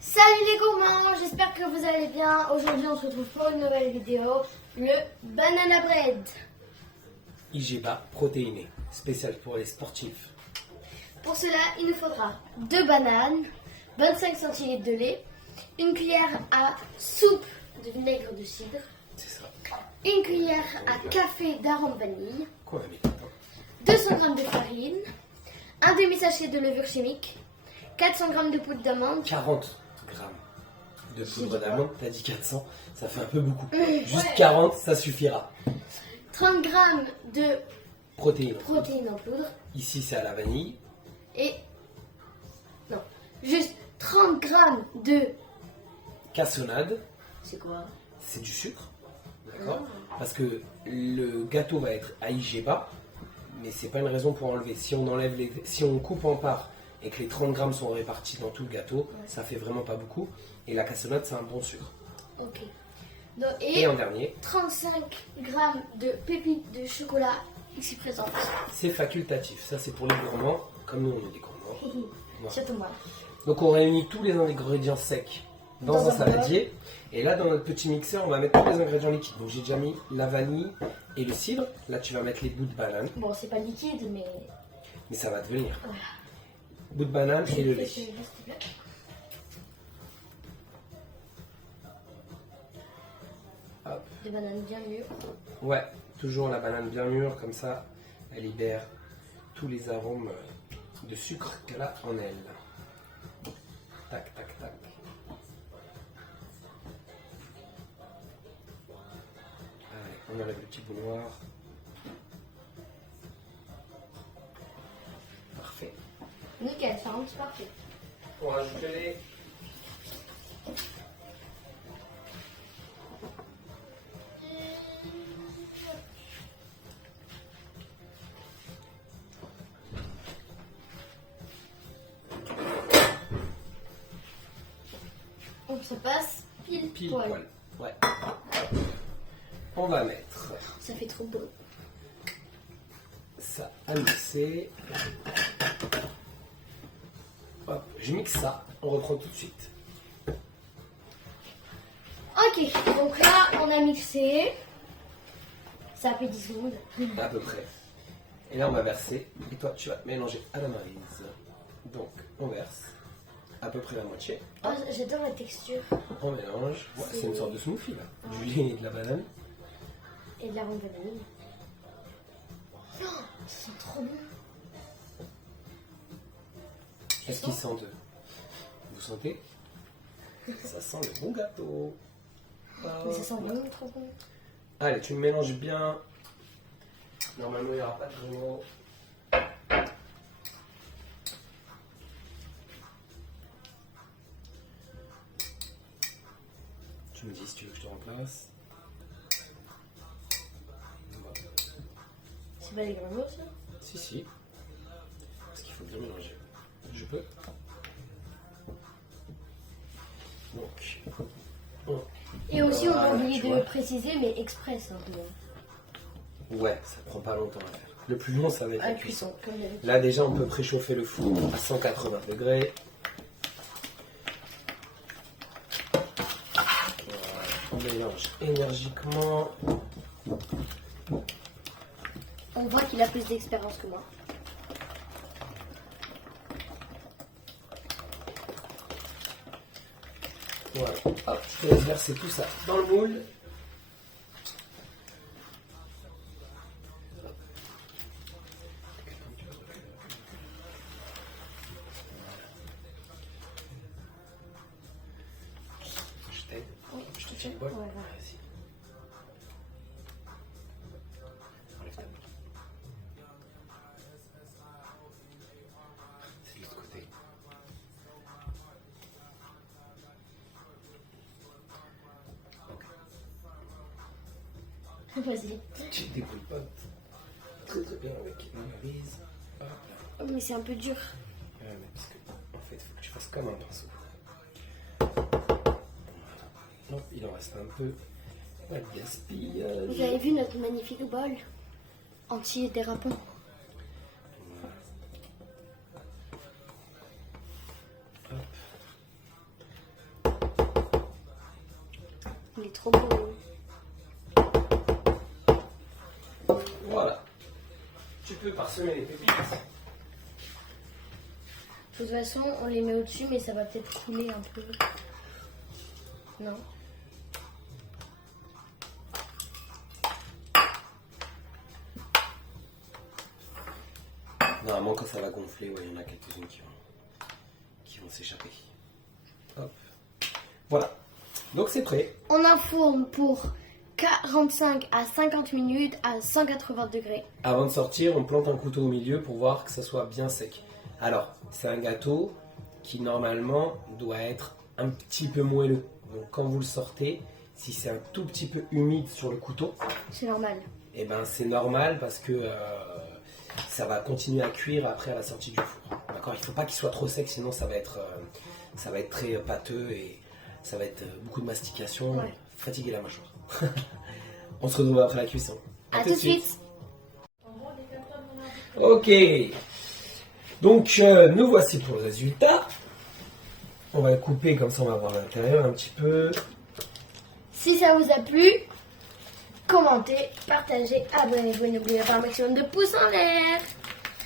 Salut les gourmands, j'espère que vous allez bien. Aujourd'hui on se retrouve pour une nouvelle vidéo, le banana bread. IGBA protéiné, spécial pour les sportifs. Pour cela, il nous faudra 2 bananes, 25 centilitres de lait, une cuillère à soupe de vinaigre de cidre, C'est ça. une cuillère à café d'arôme vanille, Quoi, mais 200 g de farine, un demi-sachet de levure chimique, 400 g de poudre d'amande, 40 grammes de poudre dit d'amande, t'as dit 400, ça fait un peu beaucoup. Juste 40, ça suffira. 30 g de Protéines. protéines en poudre Ici, c'est à la vanille. et non, juste 30 g de Cassonade, c'est quoi? c'est du sucre. D'accord. Parce que le gâteau va être à IGBA, mais c'est pas une raison pour enlever. Si on enlève si on coupe en parts et que les 30 grammes sont répartis dans tout le gâteau, ça fait vraiment pas beaucoup. Et la cassonade, c'est un bon sucre. Ok. Donc, Et en dernier, 35 g de pépites de chocolat ici présentes. c'est facultatif. Ça, c'est pour les gourmands, comme nous, on est des gourmands. Voilà. Surtout moi. Donc, on réunit tous les ingrédients secs dans un saladier. Et là, dans notre petit mixeur, on va mettre tous les ingrédients liquides. Donc, j'ai déjà mis la vanille et le cidre. Là, tu vas mettre les bouts de banane. Bon, c'est pas liquide, mais. Mais ça va devenir. Voilà. Bout de banane et le lait. S'il te plaît. Hop. Des bananes bien mûres. Ouais, toujours la banane bien mûre, comme ça, elle libère tous les arômes de sucre qu'elle a en elle. Tac, tac, tac. Allez, on enlève le petit bout noir. Parfait. Nickel, ça rend parfait. On rajoute le lait. Donc ça passe pile Pile poil. poil. Ouais. On va mettre Ça fait trop beau. ça à mixer. Hop, je mixe ça. On reprend tout de suite. Ok, donc là on a mixé. Ça a fait 10 secondes. À peu près. Et là, on va verser. Et toi, tu vas mélanger à la maryse. Donc, on verse à peu près la moitié. Oh, j'adore la texture On mélange. Ouais, c'est une sorte de smoothie là. Du lait et de la banane. et de l'arôme vanille. Oh, ça sent trop bon. Qu'est-ce qu'ils sentent eux? Vous sentez? Ça sent le bon gâteau. Mais ça sent vraiment trop bon. Allez, tu le mélanges bien. Normalement, il n'y aura pas de grumeaux. Tu me dis si tu veux que je te remplace. Bon. C'est pas des granuleux ça? Si, si. Parce qu'il faut bien mélanger. Je peux. Donc. Et aussi, on a Voilà, oublié tu de vois. préciser, mais express un peu. Ouais, ça prend pas longtemps à faire. Le plus long, ça va être À la la cuisson. cuisson, comme d'habitude. Là, déjà, on peut préchauffer le four à 180 degrés. Voilà, on mélange énergiquement. On voit qu'il a plus d'expérience que moi. Voilà. Hop, je te laisse verser tout ça dans le moule. Je t'aide. Oui, Je te ok. tiens le bol. Ouais, ouais. Vas-y. Enlève ta bouille. C'est de l'autre côté. Ok. Vas-y. Tu te débrouilles pas très très bien avec la maryse. Hop là. Oh, mais c'est un peu dur. Ouais, mais parce que, en fait, il faut que tu fasses comme un pinceau. Voilà. Hop, il en reste un peu. Pas de gaspillage. Vous avez vu notre magnifique bol anti-dérapant? Hop. trop beau. Voilà. Tu peux parsemer les pépites. De toute façon, on les met au-dessus, mais ça va peut-être couler un peu. Non. Normalement, quand ça va gonfler, ouais, il y en a quelques-unes qui vont s'échapper. Hop. Voilà. Donc c'est prêt. On enfourne pour 45 à 50 minutes à 180 degrés. Avant de sortir, on plante un couteau au milieu pour voir que ça soit bien sec. Alors, c'est un gâteau qui normalement doit être un petit peu moelleux. Donc quand vous le sortez, si c'est un tout petit peu humide sur le couteau, C'est normal. eh ben c'est normal parce que ça va continuer à cuire après à la sortie du four. D'accord ? Il ne faut pas qu'il soit trop sec, sinon ça va être très pâteux et ça va être beaucoup de mastication, Ouais. fatiguer la mâchoire. On se retrouve après la cuisson. À tout de suite. Ok. Donc nous voici pour le résultat. On va le couper comme ça on va voir l'intérieur un petit peu. Si ça vous a plu, commentez, partagez, abonnez-vous et n'oubliez pas un maximum de pouces en l'air.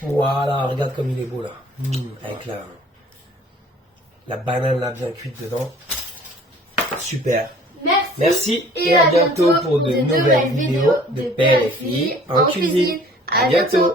Voilà, regarde comme il est beau là. Avec la banane là bien cuite dedans. Super. Merci et à bientôt pour de nouvelles vidéos de Père et Fille en cuisine. À bientôt.